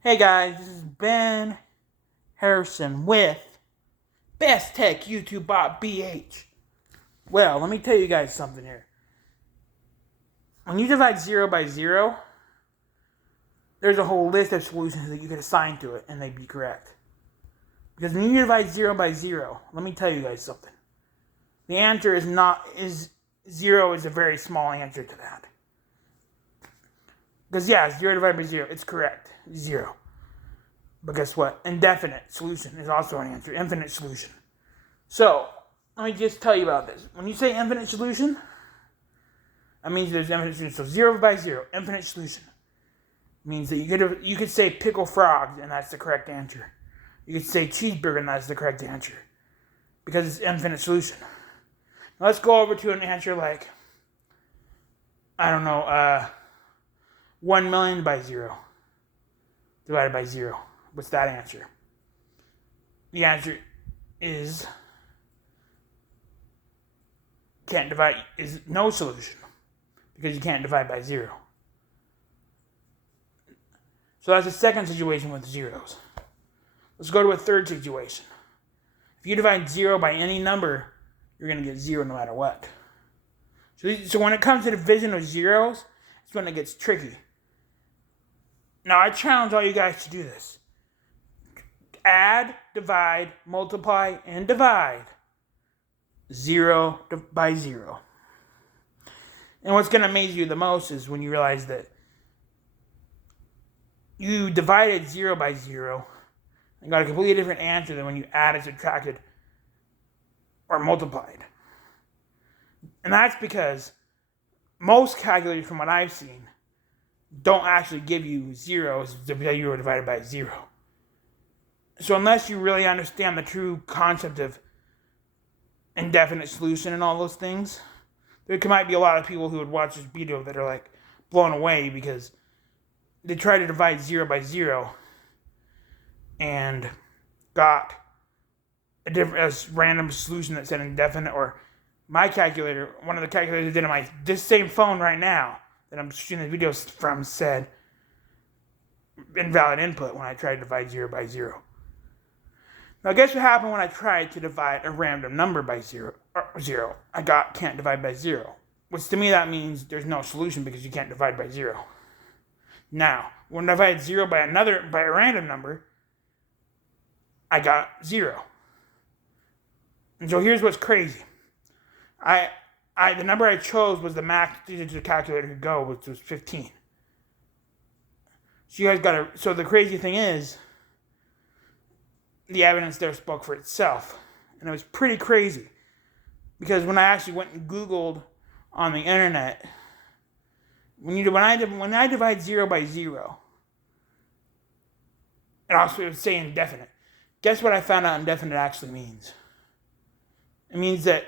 Hey guys, this is Ben Harrison with Best Tech YouTube Bot BH. Well, let me tell you guys something here. When you divide 0 by 0, there's a whole list of solutions that you can assign to it and they'd be correct. Because when you divide 0 by 0, let me tell you guys something. The answer is 0 is a very small answer to that. Because 0 divided by 0, it's correct. 0. But guess what? Indefinite solution is also an answer. Infinite solution. So, let me just tell you about this. When you say infinite solution, that means there's infinite solution. So 0 by 0, infinite solution. Means that you could say pickle frogs, and that's the correct answer. You could say cheeseburger, and that's the correct answer. Because it's infinite solution. Now let's go over to an answer like, 1 million by 0. Divided by 0. What's that answer? The answer is no solution because you can't divide by 0. So that's the second situation with zeros. Let's go to a third situation. If you divide 0 by any number, you're going to get 0 no matter what. So when it comes to division of zeros, it's when it gets tricky. Now I challenge all you guys to do this. Add, divide, multiply, and divide 0 by 0. And what's going to amaze you the most is when you realize that you divided 0 by 0 and got a completely different answer than when you added, subtracted, or multiplied. And that's because most calculators, from what I've seen, don't actually give you zeros because you were divided by 0. So unless you really understand the true concept of indefinite solution and all those things, there might be a lot of people who would watch this video that are like blown away because they try to divide 0 by 0 and got a random solution that said indefinite, or my calculator, one of the calculators I did on this same phone right now that I'm shooting the videos from, said invalid input when I tried to divide 0 by 0. Now guess what happened when I tried to divide a random number by 0? I can't divide by 0. Which to me that means there's no solution because you can't divide by 0. Now, when I divide 0 by a random number, I got 0. And so here's what's crazy. The number I chose was the max digit the calculator could go, which was 15. So the crazy thing is, the evidence there spoke for itself. And it was pretty crazy. Because when I actually went and Googled on the internet, when I divide 0 by 0, and also it would say indefinite, guess what I found out indefinite actually means? It means that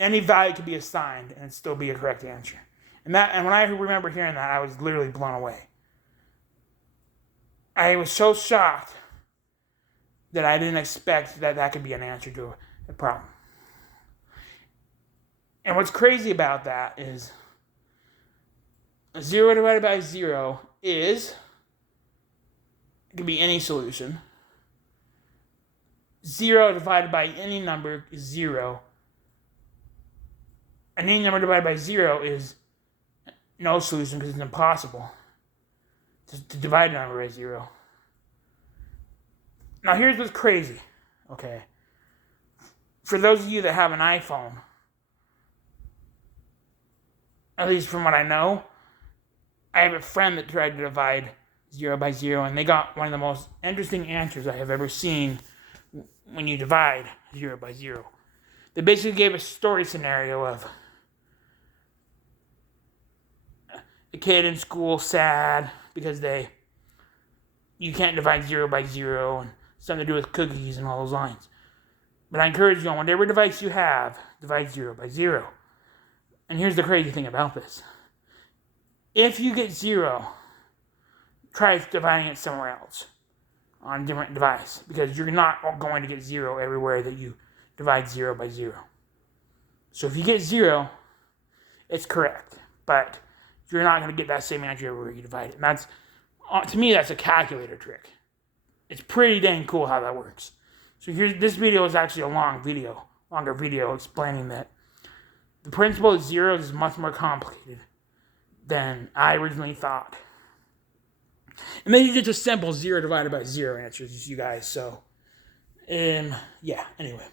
any value could be assigned and it'd still be a correct answer. And when I remember hearing that, I was literally blown away. I was so shocked that I didn't expect that could be an answer to a problem. And what's crazy about that is 0 divided by 0 it could be any solution. 0 divided by any number is 0. And any number divided by 0 is no solution because it's impossible to divide a number by 0. Now here's what's crazy, okay? For those of you that have an iPhone, at least from what I know, I have a friend that tried to divide 0 by 0, and they got one of the most interesting answers I have ever seen when you divide 0 by 0. They basically gave a story scenario of a kid in school sad because you can't divide 0 by 0, and something to do with cookies and all those lines. But I encourage you on whatever device you have, divide 0 by 0. And here's the crazy thing about this. If you get 0, try dividing it somewhere else on a different device, because you're not going to get 0 everywhere that you divide 0 by 0. So if you get 0, it's correct, but you're not going to get that same answer everywhere you divide it. And that's to me, that's a calculator trick. It's pretty dang cool how that works. So this video is actually a longer video explaining that the principle of zeros is much more complicated than I originally thought. And then you get just simple 0 divided by 0 answers, you guys. So, yeah, anyway.